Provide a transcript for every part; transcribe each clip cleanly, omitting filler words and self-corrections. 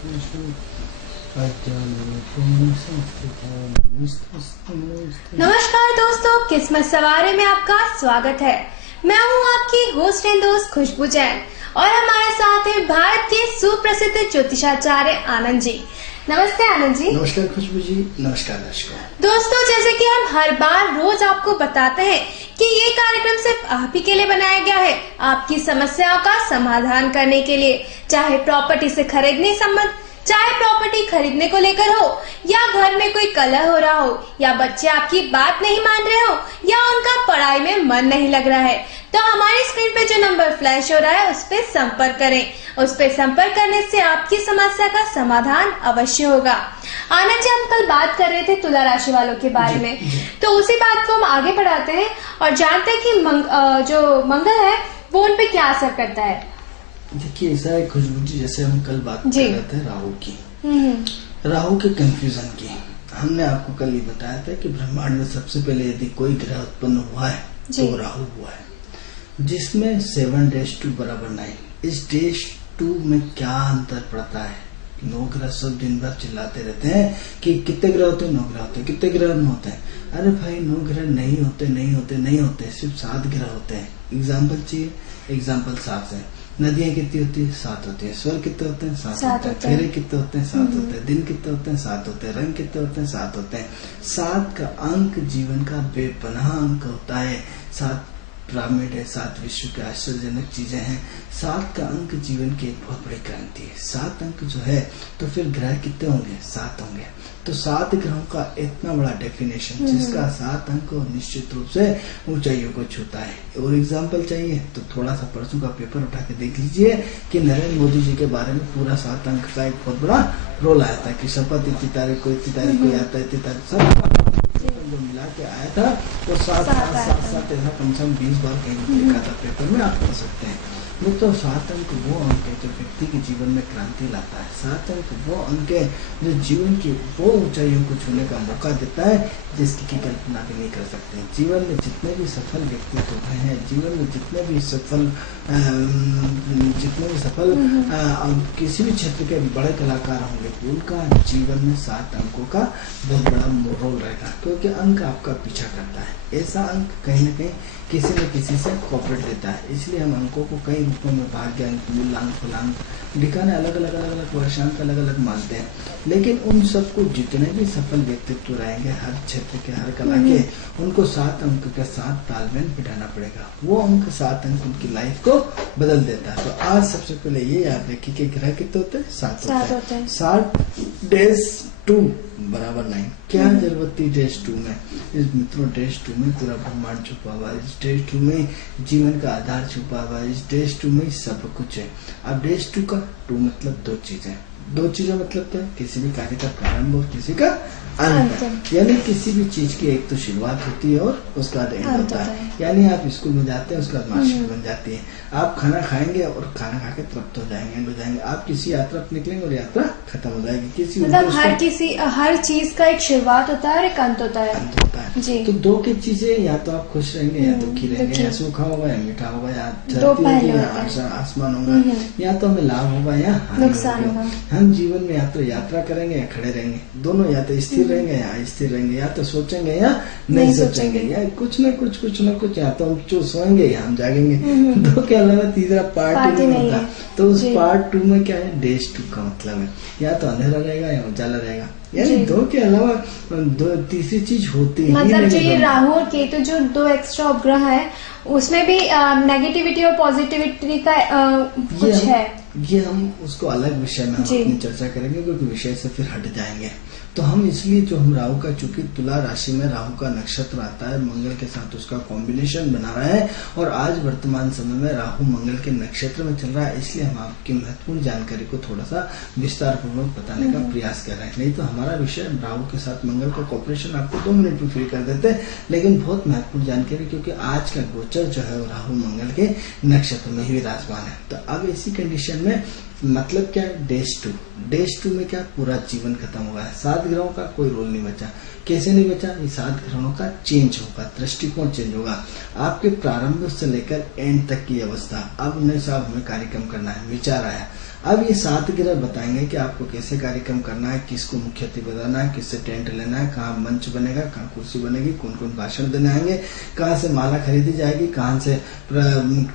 नमस्कार दोस्तों, किस्मत सवारी में आपका स्वागत है। मैं हूं आपकी होस्ट एंड दोस्त खुशबू जैन और हमारे साथ हैं भारत के सुप्रसिद्ध ज्योतिषाचार्य आनंद जी। नमस्ते आनंद जी। नमस्कार खुशबू जी। नमस्कार दर्शकों। दोस्तों, जैसे कि हम हर बार रोज आपको बताते हैं कि ये कार्यक्रम सिर्फ आप ही के लिए बनाया गया है, आपकी समस्याओं का समाधान करने के लिए, चाहे प्रॉपर्टी से खरीदने संबंध, चाहे प्रॉपर्टी खरीदने को लेकर हो, या घर में कोई कलह हो रहा हो, या बच्चे आपकी बात नहीं मान रहे हो, या उनका पढ़ाई में मन नहीं लग रहा है, तो हमारी स्क्रीन पे जो नंबर फ्लैश हो रहा है उस पे संपर्क करें। उस पे संपर्क करने से आपकी समस्या का समाधान अवश्य होगा। आनंद जी, हम कल बात कर रहे थे तुला राशि वालों के बारे में, तो उसी बात को हम आगे बढ़ाते हैं और जानते हैं कि जो मंगल है वो उन पे क्या असर करता है। देखिए, ऐसा है खुशबू जी, जैसे हम कल बात कर रहे थे राहु की, राहु के कंफ्यूजन की। हमने आपको कल ही बताया था कि ब्रह्मांड में सबसे पहले यदि कोई ग्रह उत्पन्न हुआ है तो राहु हुआ है, जिसमें 7-2 = 9। इस -2 में क्या अंतर पड़ता है? 9 ग्रह सब दिन भर चिल्लाते रहते हैं कि कितने ग्रह होते हैं, 9 ग्रह होते हैं, कितने ग्रह होते हैं। अरे भाई, 9 ग्रह नहीं होते, सिर्फ 7 ग्रह होते हैं। एग्जाम्पल चाहिए, एग्जाम्पल 7 है। नदियां कितनी होती है? 7 होती है। स्वर कितने होते हैं? 7 होते हैं। फेरे कितने होते हैं? 7 होते हैं। दिन कितने होते हैं? 7 होते हैं। रंग कितने होते हैं? 7 होते हैं। 7 का अंक जीवन का बेपनाह अंक होता है। 7 पिरामिड है, 7 विश्व के आश्चर्यजनक चीजें हैं। 7 का अंक जीवन की एक बहुत बड़ी क्रांति है। 7 अंक जो है, तो फिर ग्रह कितने होंगे? 7 होंगे। तो 7 ग्रहों का इतना बड़ा डेफिनेशन, जिसका 7 अंक निश्चित रूप से ऊंचाइयों को छूता है। और एग्जाम्पल चाहिए तो थोड़ा सा परसों का पेपर उठा के देख लीजिए कि नरेंद्र मोदी जी के बारे में पूरा 7 अंक का एक बहुत बड़ा रोल आया था कि शपथ इतनी तारीख को आता है, इतनी तारीख सब जो मिला के आया था वो 7 ऐसा कम से कम 20 बार कहीं लिखा था पेपर में, आप पढ़ सकते हैं। तो 7 अंक वो अंक है जो व्यक्ति के जीवन में क्रांति लाता है। 7 अंक वो अंक है जो जीवन की वो ऊंचाइयों को छूने का मौका देता है जिसकी की कल्पना भी नहीं कर सकते। जीवन में जितने भी सफल व्यक्तित्व हुए हैं, जीवन में जितने भी सफल किसी भी क्षेत्र के बड़े कलाकार होंगे, उनका जीवन में 7 अंकों का बहुत बड़ा रोल रहेगा, क्योंकि अंक आपका पीछा करता है। ऐसा अंक कहीं न कहीं किसी न किसी से कॉपरेट लेता है। इसलिए हम अंकों को कई रूपों में भाग्य अंक, मूलांक, फलांक दिखाने अलग अलग वर्षांक अलग अलग मानते हैं। लेकिन उन सबको जितने भी सफल व्यक्तित्व रहेंगे हर क्षेत्र के, हर कला के, उनको 7 अंक के साथ तालमेल बिठाना पड़ेगा। वो अंक 7 अंक उनकी लाइफ को बदल देता है। तो आज सबसे पहले ये याद रखिए कि ग्रह कितने होते हैं? 7 होते हैं। 7-2 = 9। क्या जरूरत थी -2 में? इस मित्रों, -2 में पूरा ब्रह्मांड छुपा हुआ है। इस -2 में जीवन का आधार छुपा हुआ है। इस -2 में सब कुछ है। अब -2 का 2 मतलब 2 चीजें। 2 चीजें मतलब क्या? किसी भी कार्य का प्रारंभ और किसी का अंत। यानी किसी भी चीज की एक तो शुरुआत होती है और उसका एंड होता है। यानी आप स्कूल में जाते हैं, उसका मार्कशीट बन जाती है। आप खाना खाएंगे और खाना खा के तृप्त हो जाएंगे, एंड हो जाएंगे। आप किसी यात्रा पर निकलेंगे और यात्रा खत्म हो जाएगी। किसी मतलब हर चीज का एक शुरुआत होता है और एक अंत होता है। जी। तो 2 की चीजें, या तो आप खुश रहेंगे या दुखी रहेंगे, या सूखा होगा या मीठा होगा, या धरती होगी या आसमान होगा, या तो हमें लाभ होगा या नुकसान होगा। हम जीवन में या तो यात्रा करेंगे या खड़े रहेंगे, दोनों। या तो स्थिर रहेंगे या अस्थिर रहेंगे, या तो सोचेंगे या नहीं सोचेंगे, या कुछ न कुछ, या तो हम जो सोएंगे या हम जागेंगे। 2 के अलावा तीसरा पार्ट ही नहीं होता। तो उस पार्ट 2 में क्या है? -2 का मतलब है या तो अंधेरा रहेगा या उजाला रहेगा। यानी 2 के अलावा तीसरी चीज होती है। मतलब जो ये राहु और केतु जो 2 एक्स्ट्रा उपग्रह है, उसमें भी नेगेटिविटी और पॉजिटिविटी का कुछ है। ये हम उसको अलग विषय में अपनी चर्चा करेंगे, क्योंकि विषय से फिर हट जाएंगे। तो हम इसलिए जो हम राहु का, चूंकि तुला राशि में राहु का नक्षत्र आता है, मंगल के साथ उसका कॉम्बिनेशन बना रहा है, और आज वर्तमान समय में राहु मंगल के नक्षत्र में चल रहा है, इसलिए हम आपकी महत्वपूर्ण जानकारी को थोड़ा सा विस्तार पूर्वक बताने का प्रयास कर रहे हैं। नहीं तो हमारा विषय राहु के साथ मंगल का कॉपरेशन आपको 2 मिनट में फ्री कर देते हैं, लेकिन बहुत महत्वपूर्ण जानकारी, क्योंकि आज का गोचर जो है राहु मंगल के नक्षत्र में ही विराजमान है। तो अब इसी कंडीशन में मतलब क्या है? -2 में क्या? पूरा जीवन खत्म होगा। 7 ग्रहों का कोई रोल नहीं बचा। कैसे नहीं बचा? ये 7 ग्रहों का चेंज होगा, दृष्टिकोण चेंज होगा। आपके प्रारंभ से लेकर एंड तक की अवस्था। अब नहीं साहब, हमें कार्यक्रम करना है, विचार आया, अब ये 7 ग्रह बताएंगे कि आपको कैसे कार्यक्रम करना है, किसको मुख्य अतिथि बनाना है, किससे टेंट लेना है, कहाँ मंच बनेगा, कहाँ कुर्सी बनेगी, कौन कौन भाषण देने आएंगे, कहाँ से माला खरीदी जाएगी, कहाँ से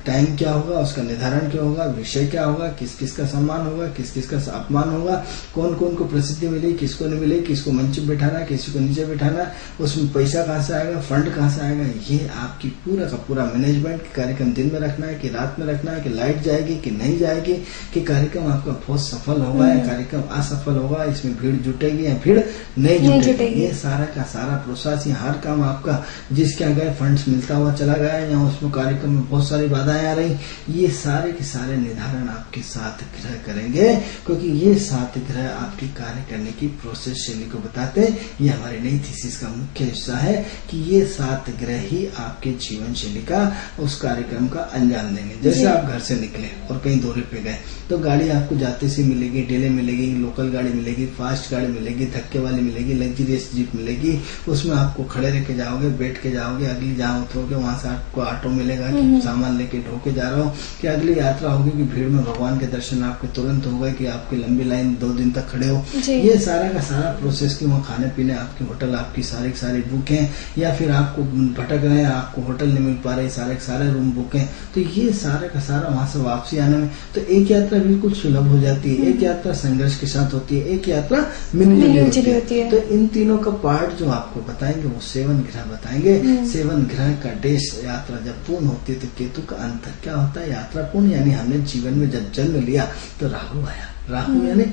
टाइम क्या होगा, उसका निर्धारण क्या होगा, विषय क्या होगा, किस किस का सम्मान होगा, किस किस का अपमान होगा, कौन कौन को प्रसिद्धि मिलेगी, किसको नहीं मिलेगी, किसको मंच पे बैठाना है, किसी को नीचे बैठाना है, उसमें पैसा कहाँ से आएगा, फंड कहाँ से आएगा। ये आपकी पूरा का पूरा मैनेजमेंट, कार्यक्रम दिन में रखना है कि रात में रखना है, कि लाइट जाएगी कि नहीं जाएगी, कि कार्यक्रम आपका बहुत सफल होगा या कार्यक्रम असफल होगा, इसमें भीड़ जुटेगी या भीड़ नहीं जुटेगी। ये सारा का सारा प्रोसेस, ये हर काम आपका जिसके गए फंड्स मिलता हुआ चला गया या उसमें कार्यक्रम में बहुत सारी बाधाएं आ रही, ये सारे के सारे निर्धारण आपके 7 ग्रह करेंगे, क्योंकि ये 7 ग्रह आपकी कार्य करने की प्रोसेस शैली को बताते हैं। ये हमारी नई थीसिस का मुख्य हिस्सा है कि ये 7 ग्रह ही आपके जीवन शैली का उस कार्यक्रम का अंजाम देंगे। जैसे आप घर से निकले और कहीं दौरे पे गए तो गाड़ी आपको जाते से मिलेगी, डेले मिलेगी, लोकल गाड़ी मिलेगी, फास्ट गाड़ी मिलेगी, धक्के वाली मिलेगी, लग्जरियस जीप मिलेगी, उसमें आपको खड़े रह के जाओगे, बैठ के जाओगे, अगली जहाँ उतरोगे वहां से आपको ऑटो मिलेगा कि सामान लेके ढोके जा रहा हो, कि अगली यात्रा होगी कि भीड़ में भगवान के दर्शन आपके तुरंत हो गए, कि आपकी लंबी लाइन 2 दिन तक खड़े हो। ये सारा का सारा प्रोसेस की वहाँ खाने पीने, आपके होटल, आपकी सारी बुक है, या फिर आपको भटक रहे हैं, आपको होटल नहीं मिल पा रहे, सारे रूम बुक है, तो ये सारा का सारा वहां से वापसी आने में तो एक यात्रा बिल्कुल सुलभ हो जाती है, एक यात्रा संघर्ष के साथ होती है, एक यात्रा मिलजुली होती है। तो इन तीनों का पार्ट जो आपको बताएंगे वो 7 ग्रह बताएंगे। 7 ग्रह का देश यात्रा जब पूर्ण होती है तो केतु का अंत क्या होता है, यात्रा पूर्ण, यानी हमने जीवन में जब जन्म लिया तो राहु आया। राहु यानी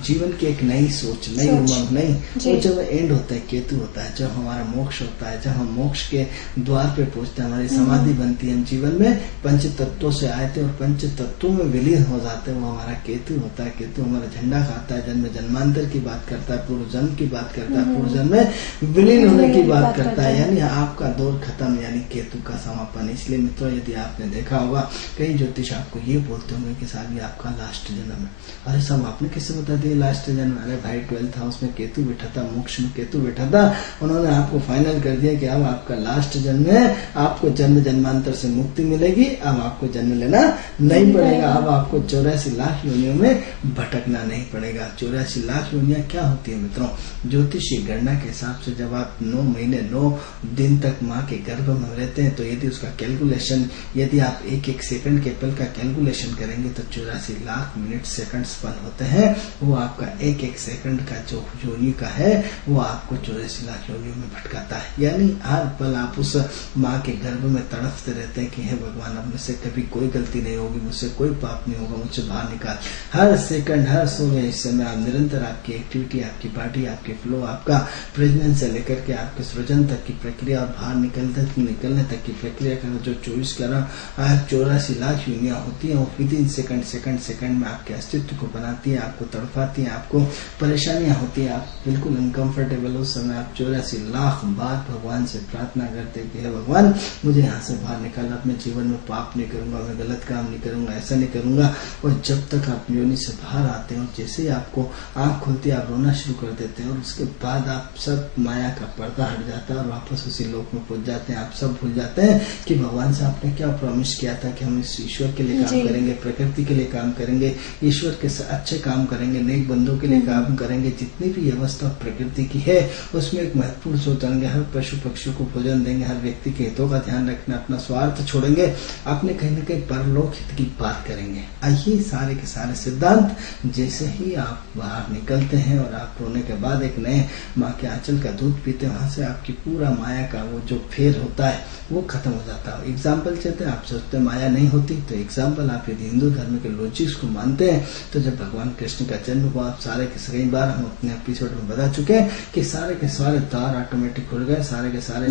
जीवन की एक नई सोच, नई उमंग, नई, वो जब एंड होता है केतु होता है, जब हमारा मोक्ष होता है, जब हम मोक्ष के द्वार पे पहुंचते हैं, हमारी समाधि बनती है, हम जीवन में पंच तत्वों से आए थे और पंच तत्वों में विलीन हो जाते हैं, वो हमारा केतु होता है। केतु हमारा झंडा खाता है, जन्म जन्मांतर की बात करता है, पूर्व जन्म की बात करता है, पूर्व जन्म में विलीन होने की बात करता है, यानी आपका दौर खत्म, यानी केतु का समापन। इसलिए मित्रों, यदि आपने देखा होगा कई ज्योतिष आपको ये बोलते होंगे कि साहब ये आपका लास्ट जन्म है। अरे साहब आपने किससे बता दिया लास्ट जन्म? अरे भाई 12th हाउस में केतु बैठा था, मोक्ष में केतु बैठा था, उन्होंने आपको फाइनल कर दिया कि अब आपका लास्ट जन्म है, आपको जन्म जन्मांतर से मुक्ति मिलेगी, अब आपको जन्म लेना नहीं पड़ेगा, अब आपको 84 लाख योनियों में भटकना नहीं पड़ेगा। 84 लाख योनियां क्या होती है मित्रों? ज्योतिषीय गणना के हिसाब से जब आप 9 महीने 9 दिन तक माँ के गर्भ में रहते हैं तो यदि उसका कैलकुलेशन, यदि आप एक सेकंड के पल का कैलकुलेशन करेंगे तो 84 लाख मिनट सेकंड पल होते हैं। वो आपका एक सेकंड का जो योनि का है वो आपको 84 लाख योनियों में भटकाता है। यानी हर पल आप उस माँ के गर्भ में तड़पते रहते हैं कि हे भगवान, अब मुझसे कभी कोई गलती नहीं होगी, मुझसे कोई पाप नहीं होगा, मुझसे बाहर निकाल। हर सेकंड, हर 16 हिस्से में आप निरंतर आपकी एक्टिविटी, आपकी पार्टी, आपकी फ्लो, आपका प्रेजेंस से लेकर के आपके सृजन तक की प्रक्रिया और बाहर निकलने तक की प्रक्रिया का जो 24 करोड़ 84 लाख योनियां होती है, वो विदिन सेकंड में आपके अस्तित्व को बनाती है, आपको तड़पाती है, आपको परेशानियां होती है, आप बिल्कुल अनकंफर्टेबल उस समय आप 84 लाख बार भगवान से प्रार्थना करते कि हे भगवान, मुझे यहाँ से बाहर निकालना, अपने जीवन में पाप नहीं करूंगा, मैं गलत काम नहीं करूंगा, ऐसा नहीं करूंगा। और जब तक आप योनि से बाहर आते हैं और जैसे ही आपको आंख खुलती है आप रोना शुरू कर देते हैं और उसके बाद आप सब माया का पर्दा हट जाता है और वापस उसी लोक में पहुंच जाते हैं। आप सब भूल जाते हैं कि भगवान से आपने क्या प्रॉमिस किया था कि हम इस ईश्वर के लिए काम करेंगे, प्रकृति के लिए काम करेंगे, ईश्वर के अच्छे काम करेंगे, नेक बंदों के लिए काम करेंगे। जितनी भी व्यवस्था प्रकृति की है उसमें एक महत्वपूर्ण सोचेंगे, हर पशु पक्षियों को भोजन देंगे, हर व्यक्ति के हितों का ध्यान रखना, अपना स्वार्थ छोड़ेंगे, अपने कहीं न कहीं परलोक हित की बात करेंगे। ये सारे के सारे सिद्धांत जैसे ही आप बाहर निकलते हैं और आप रोने के बाद एक नए माँ के आंचल का दूध पीते हैं, वहां से आपकी पूरा माया का वो जो फेर होता है वो खत्म हो जाता है। एग्जाम्पल चाहते हैं, आप सोचते हैं माया नहीं होती, तो एग्जाम्पल आप यदि हिंदू धर्म के लॉजिक्स को मानते हैं तो जब भगवान कृष्ण का जन्म हुआ, आप सारे के कई बार हम अपने एपिसोड में बता चुके हैं कि सारे के सारे द्वार ऑटोमेटिक खुल गए, सारे के सारे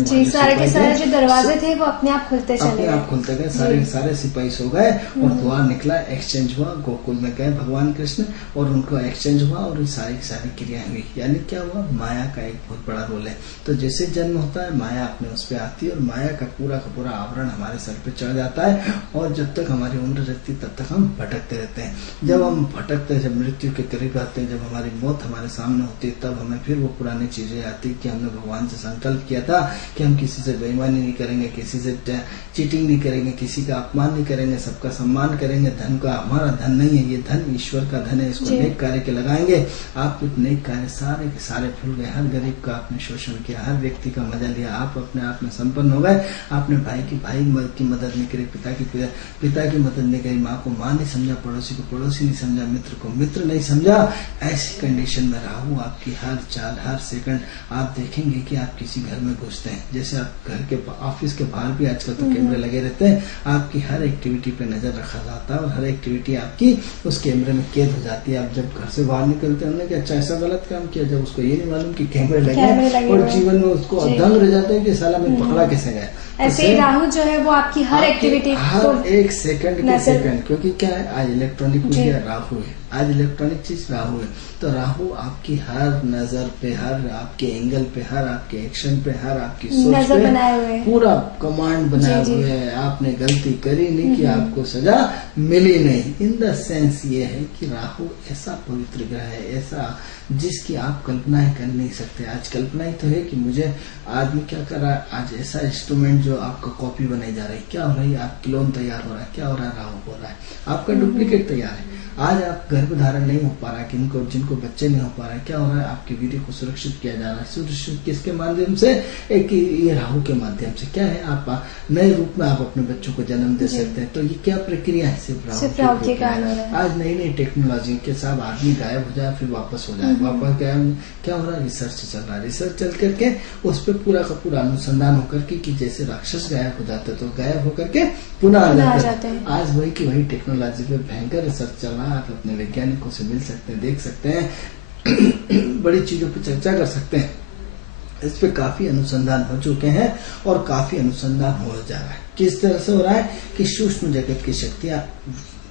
जो दरवाजे थे वो अपने आप खुलते चले गए, खुलते गए, सारे के सारे सिपाही सो गए और द्वार निकला, एक्सचेंज हुआ, गोकुल में गए भगवान कृष्ण और उनको एक्सचेंज हुआ और सारी की सारी क्रियाएं हुई। यानी क्या हुआ? माया का एक बहुत बड़ा रोल है। तो जैसे जन्म होता है माया अपने उस पर आती है और माया का पूरा आवरण हमारे सर पे चढ़ जाता है और जब तक हमारी उम्र रहती तब तक हम भटकते रहते हैं। जब हम भटकते हैं, जब मृत्यु के करीब आते हैं, जब हमारी मौत हमारे सामने होती है, तब हमें फिर वो पुरानी चीजें आती कि हमने भगवान से संकल्प किया था कि हम किसी से बेईमानी नहीं करेंगे, किसी से चीटिंग नहीं करेंगे, किसी का अपमान नहीं करेंगे, सबका सम्मान करेंगे। धन का हमारा धन नहीं है, ये धन ईश्वर का धन है, इसको नेक कार्य के लगाएंगे। आप कुछ नेक कार्य सारे के सारे भूल गए, हर गरीब का आपने शोषण किया, हर व्यक्ति का मजा लिया, आप अपने आप में संपन्न हो गए। आपने भाई की मदद नहीं करी, पिता की मदद नहीं करी, माँ को माँ नहीं समझा, पड़ोसी को पड़ोसी नहीं समझा, मित्र को मित्र नहीं समझा। ऐसी कंडीशन में राहु आपकी हर चाल हर सेकंड आप देखेंगे कि आप किसी घर में घुसते हैं, जैसे आप घर के ऑफिस के बाहर भी आजकल तो कैमरे लगे रहते हैं, आपकी हर एक्टिविटी पे नजर रखा जाता है और हर एक्टिविटी आपकी उस कैमरे में कैद हो जाती है। आप जब घर से बाहर निकलते हैं, हमने क्या अच्छा ऐसा गलत काम किया, जब उसको ये नहीं मालूम कि कैमरे लगे और जीवन में उसको दंग रह जाता है कि साला मैं पकड़ा कैसे गया। ऐसे ही राहु जो है वो आपकी हर एक्टिविटी हर एक सेकंड के सेकंड, क्योंकि क्या है आज इलेक्ट्रॉनिक मीडिया राहु है, आज इलेक्ट्रॉनिक चीज राहु है, तो राहु आपकी हर नजर पे, हर आपके एंगल पे, हर आपके एक्शन पे, हर आपकी सोच पे पूरा कमांड बनाए हुए है। आपने गलती करी नहीं कि आपको सजा मिली नहीं। इन द सेंस ये है कि राहु ऐसा पवित्र ग्रह है, ऐसा जिसकी आप कल्पनाएं कर नहीं सकते। आज कल्पना ही तो है कि मुझे आदमी क्या कर रहा है, आज ऐसा इंस्ट्रूमेंट जो आपका कॉपी बनाई जा रही है, क्या हो रही है, आप क्लोन तैयार हो रहा है, क्या हो रहा है, राहु हो रहा है, आपका डुप्लीकेट तैयार है। आज आप गर्भ धारण नहीं हो पा रहा है, जिनको बच्चे नहीं हो पा रहे, क्या हो रहा है, आपके वीर्य को सुरक्षित किया जा रहा है। सुरक्षित किसके माध्यम से, एक ये राहु के माध्यम से। क्या है, आप नए रूप में आप अपने बच्चों को जन्म दे सकते हैं। तो ये क्या प्रक्रिया है, सिर्फ राहु के कारण। आज नई नई टेक्नोलॉजी के साथ आदमी गायब हो जाए फिर वापस हो जाए, वापस क्या हो रहा है, रिसर्च चल रहा है, रिसर्च चल करके उस पर पूरा का पूरा अनुसंधान होकर के कि जैसे राक्षस गायब हो जाते तो गायब होकर के पुनः आ जाते हैं। आज वही की वही टेक्नोलॉजी पे भयंकर रिसर्च चल रहा है। आप अपने वैज्ञानिकों से मिल सकते हैं, देख सकते हैं, बड़ी चीजों पर चर्चा कर सकते हैं। इस पे काफी अनुसंधान हो चुके हैं और काफी अनुसंधान हो जा रहा है। किस तरह से हो रहा है कि सूक्ष्म जगत की शक्तियां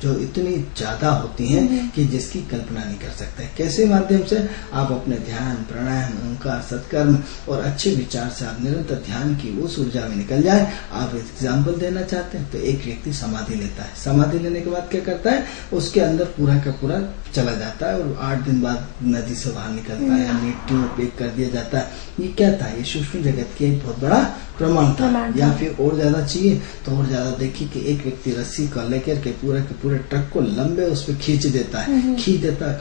जो इतनी ज्यादा होती हैं कि जिसकी कल्पना नहीं कर सकते। कैसे माध्यम से, आप अपने ध्यान, प्राणायाम, ओंकार, सत्कर्म और अच्छे विचार से आप निरंतर ध्यान की उस ऊर्जा में निकल जाए। आप एग्जाम्पल देना चाहते हैं तो एक व्यक्ति समाधि लेता है, समाधि लेने के बाद क्या करता है, उसके अंदर पूरा का पूरा चला जाता है और 8 दिन बाद नदी से बाहर निकलता है या मिट्टी में पैक कर दिया जाता है। ये क्या था, ये सूक्ष्म जगत की एक बहुत बड़ा प्रमाण था। या फिर और ज्यादा चाहिए तो और ज्यादा देखिए कि एक व्यक्ति रस्सी को लेकर के पूरे ट्रक को लंबे उस पर खींच देता है,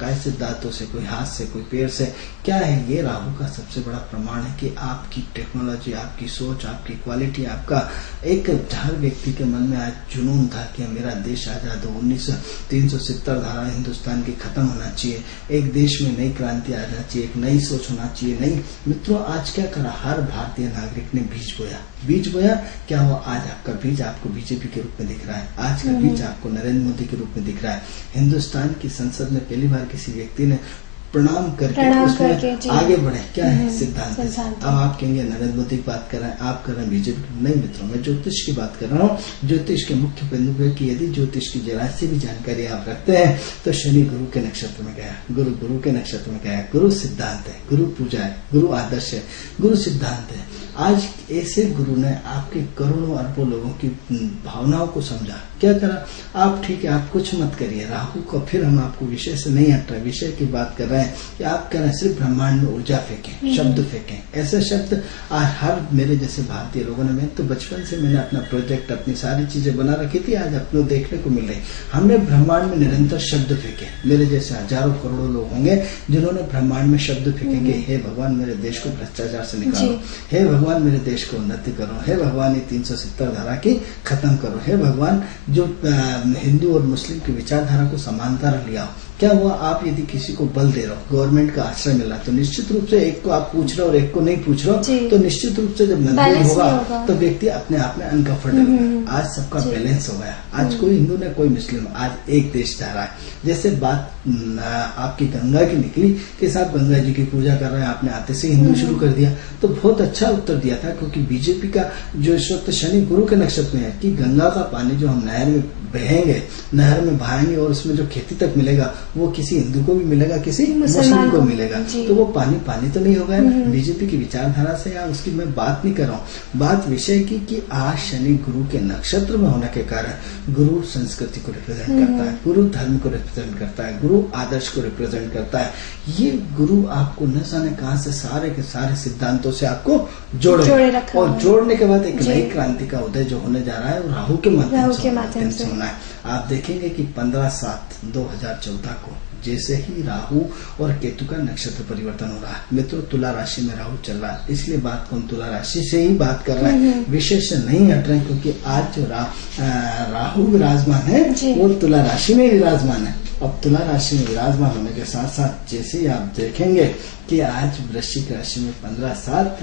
कैसे, दांतों से, कोई हाथ से, कोई पैर से। क्या है, ये राहु का सबसे बड़ा प्रमाण है कि आपकी टेक्नोलॉजी, आपकी सोच, आपकी क्वालिटी, आपका एक हर व्यक्ति के मन में आज जुनून था कि मेरा देश आजाद हो, 1970 धारा हिंदुस्तान की खत्म होना चाहिए, एक देश में नई क्रांति आना चाहिए, एक नई सोच होना चाहिए। नई मित्रों, आज क्या करा, हर भारतीय नागरिक ने बीज बोया। क्या हुआ, आज आपका बीज आपको बीजेपी के रूप में दिख रहा है, आज का बीज आपको नरेंद्र मोदी के रूप में दिख रहा है। हिंदुस्तान की संसद में पहली बार किसी व्यक्ति ने प्रणाम करके उसमें आगे बढ़े। क्या है, सिद्धांत। अब आप कहेंगे नरेंद्र मोदी की बात कर रहे हैं, आप कर रहे हैं बीजेपी। नहीं मित्रों, मैं ज्योतिष की बात कर रहा हूँ। ज्योतिष के मुख्य पहलू है कि यदि ज्योतिष की जरा सी भी जानकारी आप रखते हैं तो शनि गुरु के नक्षत्र में गया, गुरु के नक्षत्र में गया। गुरु सिद्धांत है, गुरु पूजा है, गुरु आदर्श है, गुरु सिद्धांत है। आज ऐसे गुरु ने आपके करोड़ों अरबों लोगों की भावनाओं को समझा। क्या करा, आप ठीक है, आप कुछ मत करिए, राहु को फिर हम आपको विषय से नहीं हट रहे, विषय की बात कर रहे हैं कि आप कह रहे हैं सिर्फ ब्रह्मांड में ऊर्जा फेंकें, शब्द फेंकें। ऐसे शब्द आज हर मेरे जैसे भारतीय लोगों ने, मैं तो बचपन से मैंने अपना प्रोजेक्ट, अपनी सारी चीजें बना रखी थी, आज अपने देखने को मिल रही। हमने ब्रह्मांड में निरंतर शब्द फेंके। मेरे जैसे हजारों करोड़ों लोग होंगे जिन्होंने ब्रह्मांड में शब्द फेंकेंगे, हे भगवान मेरे देश को भ्रष्टाचार से निकालो, हे भगवान मेरे देश को उन्नति करो, हे भगवान ये 370 धारा की खत्म करो, हे भगवान जो हिंदू और मुस्लिम की विचारधारा को समानता रख लिया। क्या हुआ, आप यदि किसी को बल दे रहे हो, गवर्नमेंट का आश्रय मिला, तो निश्चित रूप से एक को आप पूछ रहे हो और एक को नहीं पूछ रहे हो, तो निश्चित रूप से जब नजदीक होगा तो व्यक्ति अपने आप में अनकंफर्टेबल। आज सबका बैलेंस हो गया। आज कोई हिंदू ने, कोई मुस्लिम, आज एक देश जा रहा है। जैसे बात आपकी गंगा की निकली कि साहब गंगा जी की पूजा कर रहे हैं, आपने आते से हिंदू शुरू कर दिया, तो बहुत अच्छा उत्तर दिया था। क्योंकि बीजेपी का जो इस वक्त शनि गुरु के नक्षत्र में है कि गंगा का पानी जो हम नहर में बहेंगे, नहर में बहाएंगे और उसमें जो खेती तक मिलेगा वो किसी हिंदू को भी मिलेगा, किसी मुस्लिम को मिलेगा। तो वो पानी पानी तो नहीं होगा। बीजेपी की विचारधारा से या उसकी मैं बात नहीं कर रहा हूँ। बात विषय की कि आज शनि गुरु के नक्षत्र में होने के कारण गुरु संस्कृति को रिप्रेजेंट करता है, गुरु धर्म को रिप्रेजेंट करता है, गुरु आदर्श को रिप्रेजेंट करता है। ये गुरु आपको न जाने कहां से सारे के सारे सिद्धांतों से आपको जोड़े और जोड़ने के बाद एक नई क्रांति का उदय जो होने जा रहा है वो राहु के माध्यम से होना है। आप देखेंगे कि 15/7/2014 को जैसे ही राहु और केतु का नक्षत्र परिवर्तन हो रहा है, मित्रों तुला राशि में राहु चल रहा है, इसलिए बात को हम तुला राशि से ही बात कर रहे हैं, विशेष से नहीं हट रहे, क्योंकि आज जो राहु विराजमान है वो तुला राशि में विराजमान है। अब तुला राशि में विराजमान होने के साथ साथ जैसे ही आप देखेंगे कि आज वृश्चिक राशि में 15/7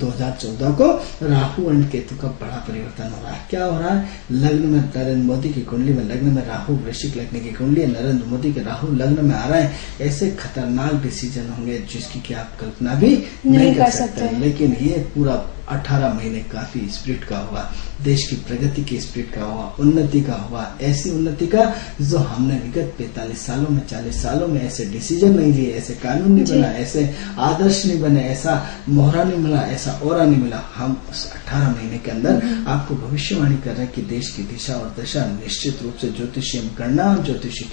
2014 को राहु और केतु का बड़ा परिवर्तन हो रहा है। क्या हो रहा है? लग्न में नरेंद्र मोदी की कुंडली में लग्न में राहु, वृश्चिक लग्न की कुंडली है, नरेंद्र मोदी के राहु लग्न में आ रहे हैं। ऐसे खतरनाक डिसीजन होंगे जिसकी कि आप कल्पना भी नहीं कर सकते। लेकिन ये पूरा 18 महीने काफी स्पिरिट का हुआ, देश की प्रगति की स्पिरिट का हुआ, उन्नति का हुआ, ऐसी उन्नति का जो हमने विगत 45 सालों में 40 सालों में ऐसे डिसीजन नहीं लिए, ऐसे कानून नहीं बना, ऐसे आदर्श नहीं बने, ऐसा मोहरा नहीं मिला, ऐसा ओरा नहीं मिला। हम 18 महीने के अंदर आपको भविष्यवाणी कर रहे हैं कि देश की दिशा और दशा निश्चित रूप से ज्योतिषीय गणना और ज्योतिषीय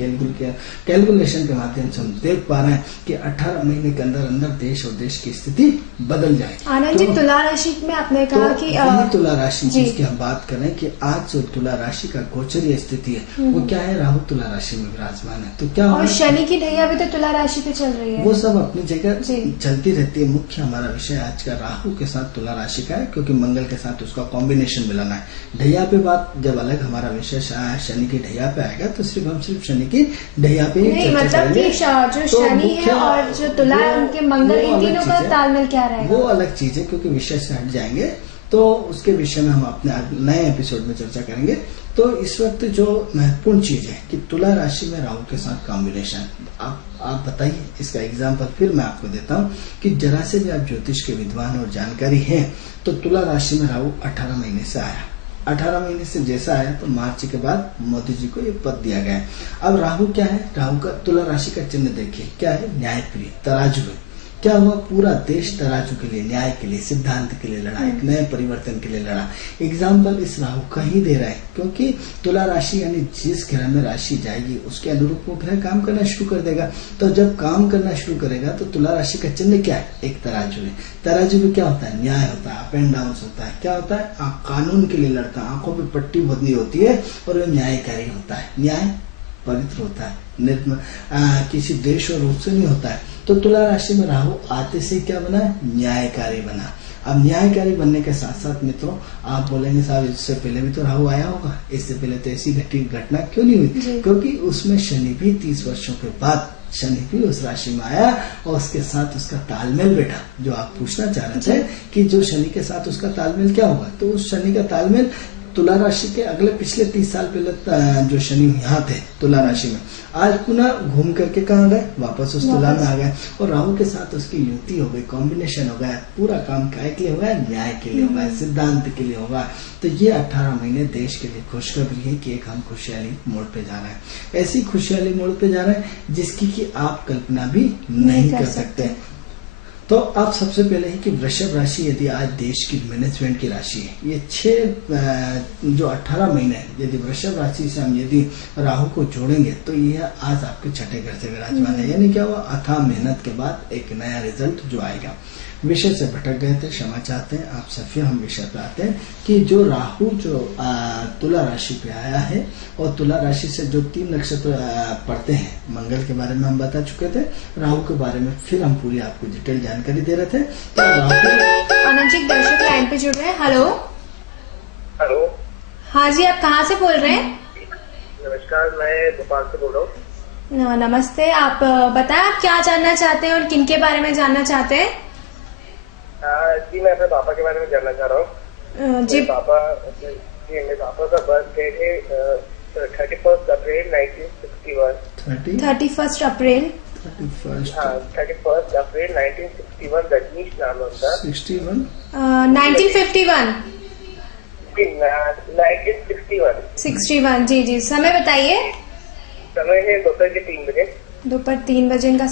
कैलकुलेशन के माध्यम से हम देख पा रहे हैं कि 18 महीने के अंदर अंदर देश और देश की स्थिति बदल जाए। आनंद जी, तुला राशि में आपने कहा कि तुला राशि जिसकी हम बात कर रहे हैं कि आज जो तुला राशि का गोचरीय स्थिति है वो क्या है? राहु तुला राशि में विराजमान है। तो क्या और शनि की ढैया भी तो तुला राशि पे चल रही है। वो सब अपनी जगह चलती रहती है। मुख्य हमारा विषय आज का राहु के साथ तुला राशि का है, क्योंकि मंगल के साथ उसका कॉम्बिनेशन मिलाना है। ढैया पे बात जब अलग हमारा विषय शनि की ढैया पे आएगा तो हम सिर्फ शनि की ढैया पे ही चर्चा करेंगे। जो शनि है और जो तुला है उनके मंगल, इन तीनों का तालमेल क्या रहेगा वो अलग चीज है, क्योंकि विषय से हट जाएंगे तो उसके विषय में हम अपने नए एपिसोड में चर्चा करेंगे। तो इस वक्त जो महत्वपूर्ण चीज है कि तुला राशि में राहु के साथ कॉम्बिनेशन, आप बताइए इसका एग्जांपल फिर मैं आपको देता हूँ कि जरा से भी आप ज्योतिष के विद्वान और जानकारी है तो तुला राशि में राहु 18 महीने से आया, 18 महीने से जैसा आया तो मार्च के बाद मोदी जी को ये पद दिया गया है। अब राहु क्या है? राहु का तुला राशि का चिन्ह देखिए क्या है? न्यायप्रिय, तराजू है। क्या हुआ? पूरा देश तराजू के लिए, न्याय के लिए, सिद्धांत के लिए लड़ा, एक नए परिवर्तन के लिए लड़ा। एग्जाम्पल इस राहु का ही दे रहा है, क्योंकि तुला राशि यानी जिस ग्रह में राशि जाएगी उसके अनुरूप वो ग्रह काम करना शुरू कर देगा। तो जब काम करना शुरू करेगा तो तुला राशि का चिन्ह क्या है? एक तराजू है। तराजू में क्या होता है? न्याय होता है, अप एंड डाउन होता है। क्या होता है? आप कानून के लिए लड़ता है, आंखों पर पट्टी बंधी होती है और वो न्यायकारी होता है। न्याय पवित्र होता है, किसी देश और रूप से नहीं होता है। तो तुला राशि में राहु आते से क्या बना? न्यायकारी बना। अब न्यायकारी बनने के साथ साथ मित्रों आप बोलेंगे साहब इससे पहले भी तो राहु आया होगा, इससे पहले तो ऐसी घटना क्यों नहीं हुई? क्योंकि उसमें शनि भी 30 वर्षों के बाद शनि भी उस राशि में आया और उसके साथ उसका तालमेल बैठा। जो आप पूछना चाह रहे थे कि जो शनि के साथ उसका तालमेल क्या होगा, तो उस शनि का तालमेल तुला राशि के अगले पिछले 30 साल पहले जो शनि यहाँ थे तुला राशि में, आज पुनः घूम करके कहाँ गए? वापस उस तुला में आ गए और राहु के साथ उसकी युति हो गई, कॉम्बिनेशन हो गया। पूरा काम काय के लिए होगा? न्याय के लिए होगा, सिद्धांत के लिए होगा। तो ये 18 महीने देश के लिए खुशखबरी है कि एक हम खुशहाली मोड़ पे जा रहे हैं, ऐसी खुशहाली मोड़ पे जा रहे हैं जिसकी कि आप कल्पना भी नहीं कर सकते। तो आप सबसे पहले ही कि वृषभ राशि यदि आज देश की मैनेजमेंट की राशि है, ये 6 जो 18 महीने यदि वृषभ राशि से हम यदि राहु को जोड़ेंगे तो ये आज आपके छठे घर से विराजमान है। यानी क्या हुआ? अथाह मेहनत के बाद एक नया रिजल्ट जो आएगा। विषय से भटक गए थे, क्षमा चाहते हैं आप सब। फिर हम विषय पे आते हैं कि जो राहु जो तुला राशि पे आया है और तुला राशि से जो 3 नक्षत्र पढ़ते हैं, मंगल के बारे में हम बता चुके थे, राहु के बारे में फिर हम पूरी आपको डिटेल जानकारी दे रहे थे। तो आनंद जी दर्शक लाइन पे जुड़ रहे हैं। हेलो हेलो, हाँ जी, आप कहाँ से बोल रहे हैं? नमस्कार, मैं भोपाल से बोल रहा हूँ। नमस्ते, आप बताएं आप क्या जानना चाहते हैं और किनके बारे में जानना चाहते हैं? जी मैं अपने पापा के बारे में जानना चाह रहा हूँ। जी मेरे पापा का बर्थ डेट है 31 अप्रैल 1961। 31 अप्रैल 31 अप्रैल 1961। रजनीश नाम है उनका। 61 1951। 1961। जी जी, समय बताइए। समय है दोपहर के 3 बजे। दोपहर 3 बजे इनका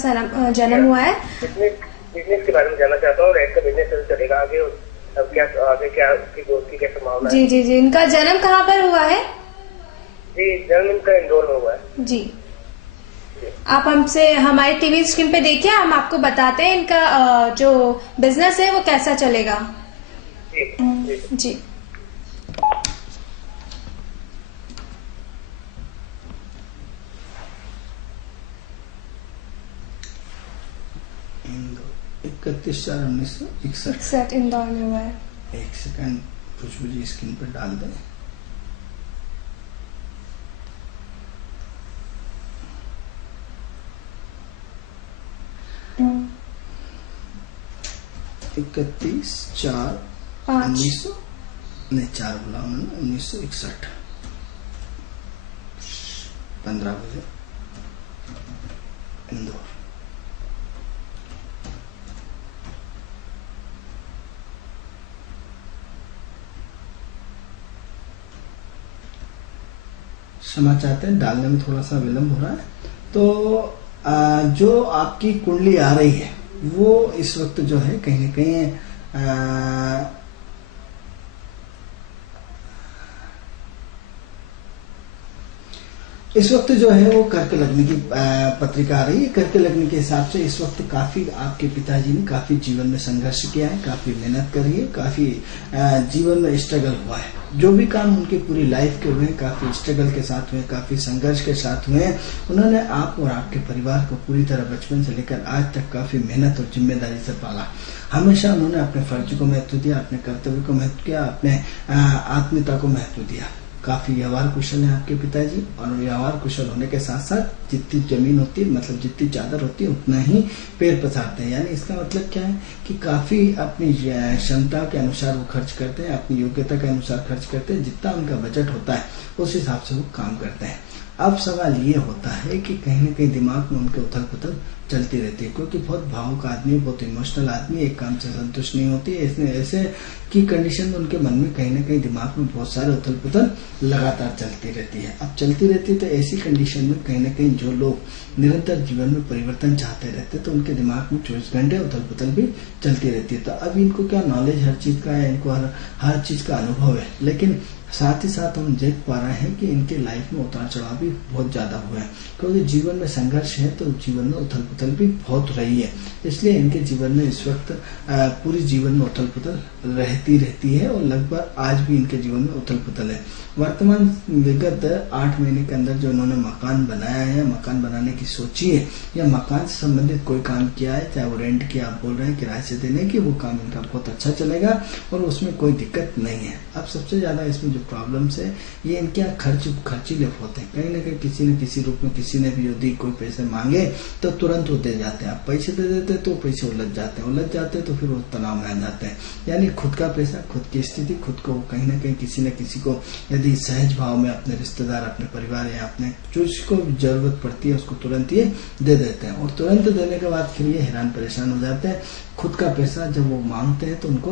जन्म हुआ है। बिजनेस के बारे में जानना चाहता हूँ, रेट का बिजनेस चलेगा आगे, अब क्या आगे क्या उसकी ग्रोथ की कैसे मामला है? जी जी जी, इनका जन्म कहाँ पर हुआ है? जी, जन्म इनका इंदौर में हुआ है। जी, आप हमसे हमारे टीवी स्क्रीन पे देखिए, हम आपको बताते हैं इनका जो बिजनेस है वो कैसा चलेगा। जी जी। इंदौर 31/4/1961 इंदौर में हुआ है। एक सेकंड खुशबू जी स्क्रीन पर डाल दें। इकतीस 4/1900 नहीं 4 बोला उन्होंने 1961 15 बजे इंदौर। क्षमा चाहते हैं, डालने में थोड़ा सा विलम्ब हो रहा है। तो जो आपकी कुंडली आ रही है वो इस वक्त जो है कहीं न कहीं इस वक्त जो है वो कर्क लग्न की पत्रिका आ रही है। कर्क लग्न के हिसाब से इस वक्त काफी आपके पिताजी ने काफी जीवन में संघर्ष किया है, काफी मेहनत करी है, काफी जीवन में स्ट्रगल हुआ है। जो भी काम उनकी पूरी लाइफ के हुए हैं काफी स्ट्रगल के साथ हुए, काफी संघर्ष के साथ हुए हैं। उन्होंने आप और आपके परिवार को पूरी तरह बचपन से लेकर आज तक काफी मेहनत और जिम्मेदारी से पाला। हमेशा उन्होंने अपने फर्ज को महत्व दिया, अपने कर्तव्य को महत्व किया, अपने आत्मीयता को महत्व दिया। काफी व्यवहार कुशल है आपके पिताजी, और व्यवहार कुशल होने के साथ साथ जितनी जमीन होती है, मतलब जितनी चादर होती है उतना ही पैर पसारते हैं। यानी इसका मतलब क्या है कि काफी अपनी क्षमता के अनुसार वो खर्च करते हैं, अपनी योग्यता के अनुसार खर्च करते हैं। जितना उनका बजट होता है उस हिसाब से वो काम करते हैं। अब सवाल ये होता है कि कहीं न कहीं दिमाग में उनके उथल पुथल चलती रहती है, क्योंकि बहुत भावुक आदमी, बहुत इमोशनल आदमी, एक काम से संतुष्ट नहीं होती है। इसने ऐसे की कंडीशन में उनके मन में कहीं न कहीं दिमाग में बहुत सारे उथल पुथल लगातार चलती रहती है। अब चलती रहती है तो ऐसी कंडीशन में कहीं न कहीं जो लोग निरंतर जीवन में परिवर्तन चाहते रहते हैं तो उनके दिमाग में 24 घंटे उथल पुथल भी चलती रहती है। तो अब इनको क्या नॉलेज हर चीज का है, इनको हर चीज का अनुभव है, लेकिन साथ ही साथ हम देख पा रहे हैं कि इनके लाइफ में उतार चढ़ाव भी बहुत ज्यादा हुआ है, क्योंकि जीवन में संघर्ष है तो जीवन में उथल पुथल भी बहुत रही है। इसलिए इनके जीवन में इस वक्त पूरी जीवन में उथल पुथल रहती है, और लगभग आज भी इनके जीवन में उथल पुथल है। वर्तमान विगत 8 महीने के अंदर जो इन्होंने मकान बनाया है, मकान बनाने की सोची है, या मकान से संबंधित कोई काम किया है, चाहे वो रेंट की आप बोल रहे हैं किराए से देने की, वो काम इनका बहुत अच्छा चलेगा और उसमें कोई दिक्कत नहीं है। अब सबसे ज्यादा इसमें प्रॉब्लम्स है ये इनके खर्चीले होते हैं। कहीं ना कहीं किसी न किसी रूप में किसी ने भी यदि कोई पैसे मांगे तो तुरंत वो दे जाते हैं। आप पैसे दे देते तो पैसे उलझ जाते हैं तो फिर वो तनाव में आ जाते हैं। यानी खुद का पैसा, खुद की स्थिति, खुद को कहीं ना कहीं किसी न किसी को यदि सहज भाव में अपने रिश्तेदार, अपने परिवार या अपने जो जिसको जरूरत पड़ती है उसको तुरंत ये दे देते हैं, और तुरंत देने के बाद फिर ये हैरान परेशान हो जाते हैं। खुद का पैसा जब वो मांगते हैं तो उनको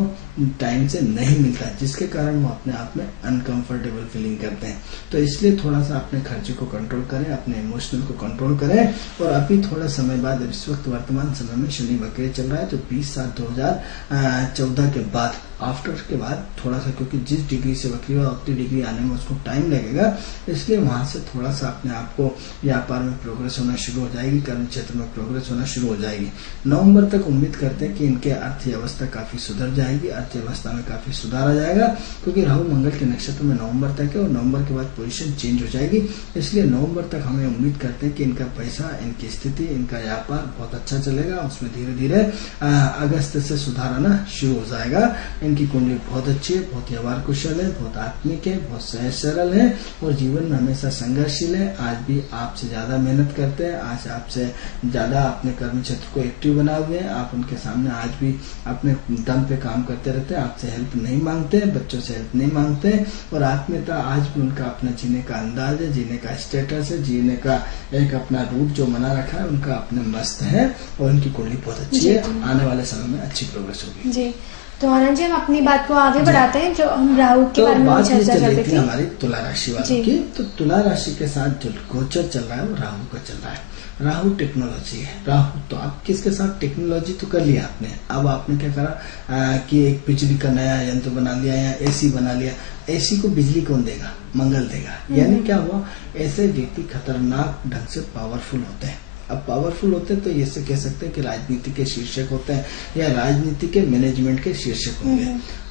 टाइम से नहीं मिलता, जिसके कारण वो अपने आप में अनकंफर्टेबल फीलिंग करते हैं। तो इसलिए थोड़ा सा अपने खर्चे को कंट्रोल करें, अपने इमोशनल को कंट्रोल करें। और अभी थोड़ा समय बाद, इस वक्त वर्तमान समय में शनि वक्र चल रहा है, जो 20/7/2014 के बाद, आफ्टर के बाद थोड़ा सा, क्योंकि जिस डिग्री से वक्री हुआ उतनी डिग्री आने में उसको टाइम लगेगा, इसलिए वहां से थोड़ा सा अपने आप को व्यापार में प्रोग्रेस होना शुरू हो जाएगी, कर्म क्षेत्र में प्रोग्रेस होना शुरू हो जाएगी। नवंबर तक उम्मीद करते हैं कि इनके अर्थव्यवस्था काफी सुधर जाएगी, अर्थव्यवस्था में काफी सुधार आ जाएगा, क्योंकि राहु मंगल के नक्षत्र में नवंबर तक है और नवंबर के बाद पोजीशन चेंज हो जाएगी। इसलिए नवंबर तक हमें उम्मीद करते हैं कि इनका पैसा, इनकी स्थिति, इनका व्यापार बहुत अच्छा चलेगा। उसमें धीरे धीरे अगस्त से सुधार आना शुरू हो जाएगा। इनकी कुंडली बहुत अच्छी है, बहुत व्यवहार कुशल है, बहुत आत्मिक है, बहुत सहज सरल है और जीवन में हमेशा संघर्षशील है। आज भी आपसे ज्यादा मेहनत करते हैं, आज आपसे ज्यादा अपने कर्म क्षेत्र को एक्टिव बना हुए हैं। आप उनके सामने आज भी अपने दम पे काम करते रहते हैं, आपसे हेल्प नहीं मांगते, बच्चों से हेल्प नहीं मांगते, और आत्मीयता आज भी उनका अपना जीने का अंदाज है, जीने का स्टेटस है, जीने का एक अपना रूट जो बना रखा है उनका अपने मस्त है, और उनकी कुंडली बहुत अच्छी है। आने वाले समय में अच्छी प्रोग्रेस होगी। जी, तो आनंद जी, हम अपनी बात को आगे बढ़ाते हैं, जो हम राहु के बारे में चर्चा कर रहे थे हमारी तुला राशि वालों की। तो तुला राशि के साथ जो गोचर चल रहा है वो राहु का चल रहा है। राहु टेक्नोलॉजी है। राहु तो आप किसके साथ टेक्नोलॉजी तो कर लिया आपने, अब आपने क्या करा कि एक बिजली का नया यंत्र बना लिया या एसी बना लिया। एसी को बिजली कौन देगा? मंगल देगा। यानी क्या हुआ, ऐसे व्यक्ति खतरनाक ढंग से पावरफुल होते हैं। अब पावरफुल होते हैं तो ये से कह सकते हैं कि राजनीति के शीर्षक होते हैं या राजनीति के मैनेजमेंट के शीर्षक होंगे।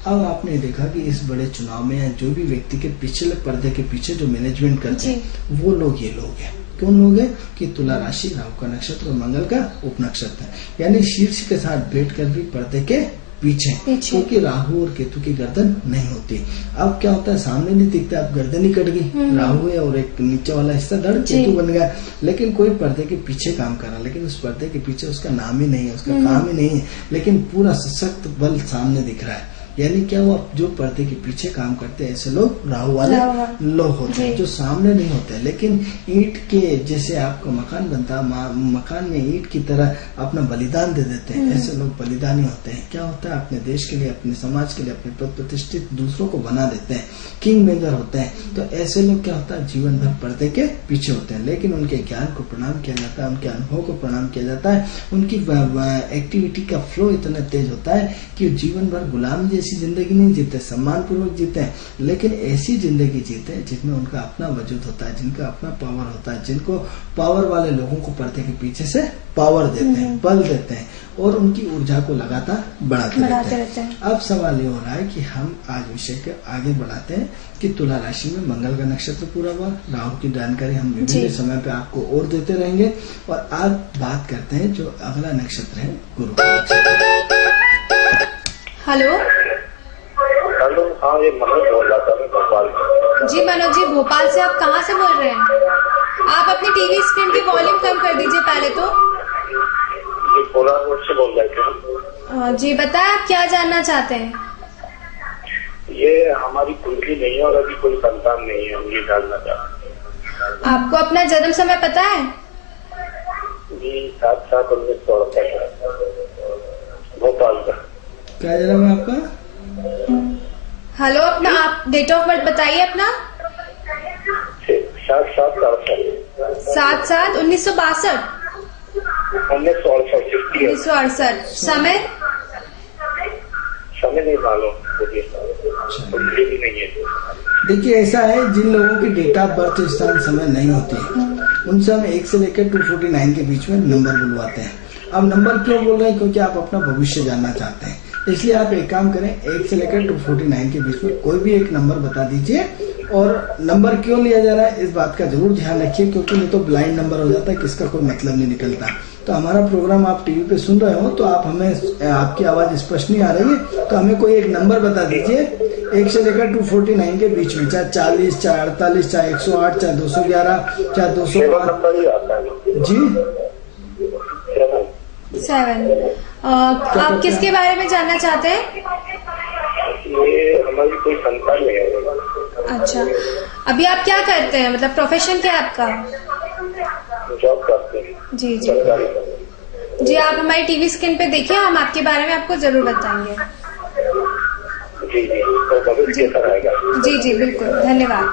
अब आपने देखा कि इस बड़े चुनाव में या जो भी व्यक्ति के पिछले पर्दे के पीछे जो मैनेजमेंट करते हैं वो लोग ये लोग हैं। कौन लोग हैं कि तुला राशि, राहु का नक्षत्र और मंगल का उपनक्षत्र है। यानी शीर्ष के साथ बैठ कर भी पर्दे के पीछे, क्योंकि राहु और केतु की गर्दन नहीं होती। अब क्या होता है, सामने नहीं दिखता, अब गर्दन ही कट गई, राहु है और एक नीचे वाला हिस्सा धड़ केतु बन गया। लेकिन कोई पर्दे के पीछे काम कर रहा, लेकिन उस पर्दे के पीछे उसका नाम ही नहीं है, उसका काम ही नहीं है, लेकिन पूरा सशक्त बल सामने दिख रहा है। यानी क्या हुआ, जो पर्दे के पीछे काम करते हैं ऐसे लोग राहु वाले लोग होते हैं, जो सामने नहीं होते। लेकिन ईंट के जैसे आपका मकान बनता, मकान में ईंट की तरह अपना बलिदान दे देते हैं, ऐसे लोग बलिदानी होते हैं। क्या होता है, अपने देश के लिए, अपने समाज के लिए, अपने पद प्रतिष्ठित दूसरों को बना देते हैं, किंग मेकर होते हैं। तो ऐसे लोग क्या होता है, जीवन भर पर्दे के पीछे होते हैं, लेकिन उनके ज्ञान को प्रणाम किया जाता है, उनके अनुभव को प्रणाम किया जाता है, उनकी एक्टिविटी का फ्लो इतना तेज होता है कि जीवन भर गुलाम जैसी जिंदगी नहीं जीते, सम्मान पूर्वक जीते हैं, लेकिन ऐसी जिंदगी जीते हैं जिसमें उनका अपना वजूद होता है, जिनका अपना पावर होता है, जिनको पावर वाले लोगों को पर्दे के पीछे से पावर देते हैं, बल देते हैं और उनकी ऊर्जा को लगातार बढ़ाते रहते हैं। अब सवाल ये हो रहा है कि हम आज विषय के आगे बढ़ाते हैं कि तुला राशि में मंगल का नक्षत्र पूरा हुआ, राहु की जानकारी हम विभिन्न समय पे आपको और देते रहेंगे। और आज बात करते हैं जो अगला नक्षत्र है, गुरु का नक्षत्र। हेलो, हाँ, ये मनोज बोल रहा था, मैं भोपाल। जी मनोज जी, भोपाल से। आप कहाँ से बोल रहे हैं? आप अपनी टीवी स्क्रीन की वॉल्यूम कम कर दीजिए पहले तो। जी, कोलार रोड से बोल रहे थे। जी बताएं, आप क्या जानना चाहते हैं? ये हमारी कुंडली नहीं है और अभी कोई संतान नहीं है, हम ये जानना चाहते हैं। आपको अपना जन्म समय पता है? जी, 7/7/1968 भोपाल का। क्या जन्म है आपका? हेलो, अपना आप डेट ऑफ बर्थ बताइए अपना। 7/7/1962। 1968। समय नहीं मालूम, भी नहीं है। देखिए ऐसा है, जिन लोगों की डेट ऑफ बर्थ स्थान समय नहीं होती उनसे हम 1 से लेकर 249 के बीच में नंबर बुलवाते हैं। अब नंबर क्यों बोल रहे हैं? क्योंकि आप अपना भविष्य जानना चाहते हैं, इसलिए आप एक काम करें, 1 से लेकर 249 के बीच में कोई भी एक नंबर बता दीजिए। और नंबर क्यों लिया जा रहा है इस बात का जरूर ध्यान रखिए, क्योंकि नहीं तो ब्लाइंड नंबर हो जाता है, किसका कोई मतलब नहीं निकलता। तो हमारा प्रोग्राम आप टीवी पे सुन रहे हो तो आप हमें, आपकी आवाज स्पष्ट नहीं आ रही है तो हमें कोई एक नंबर बता दीजिए 1 से लेकर 249 के बीच में, चाहे 40, चाहे 48, चाहे 108, चाहे 211, चाहे 205। जी 7। आप किसके बारे में जानना चाहते हैं? ये हमारी कोई संतान नहीं है। अच्छा, अभी आप क्या करते हैं, मतलब प्रोफेशन क्या है आपका? जॉब करते हैं। जी जी जी, आप हमारी टीवी स्क्रीन पे देखिए, हम आपके बारे में आपको जरूर बताएंगे। जी जी, तो भविष्य कैसा रहेगा? जी जी बिल्कुल, धन्यवाद।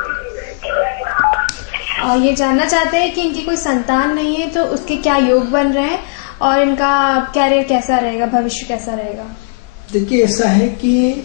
और ये जानना चाहते हैं कि इनकी कोई संतान नहीं है तो उसके क्या योग बन रहे हैं और इनका कैरियर कैसा रहेगा, भविष्य कैसा रहेगा। देखिए ऐसा है कि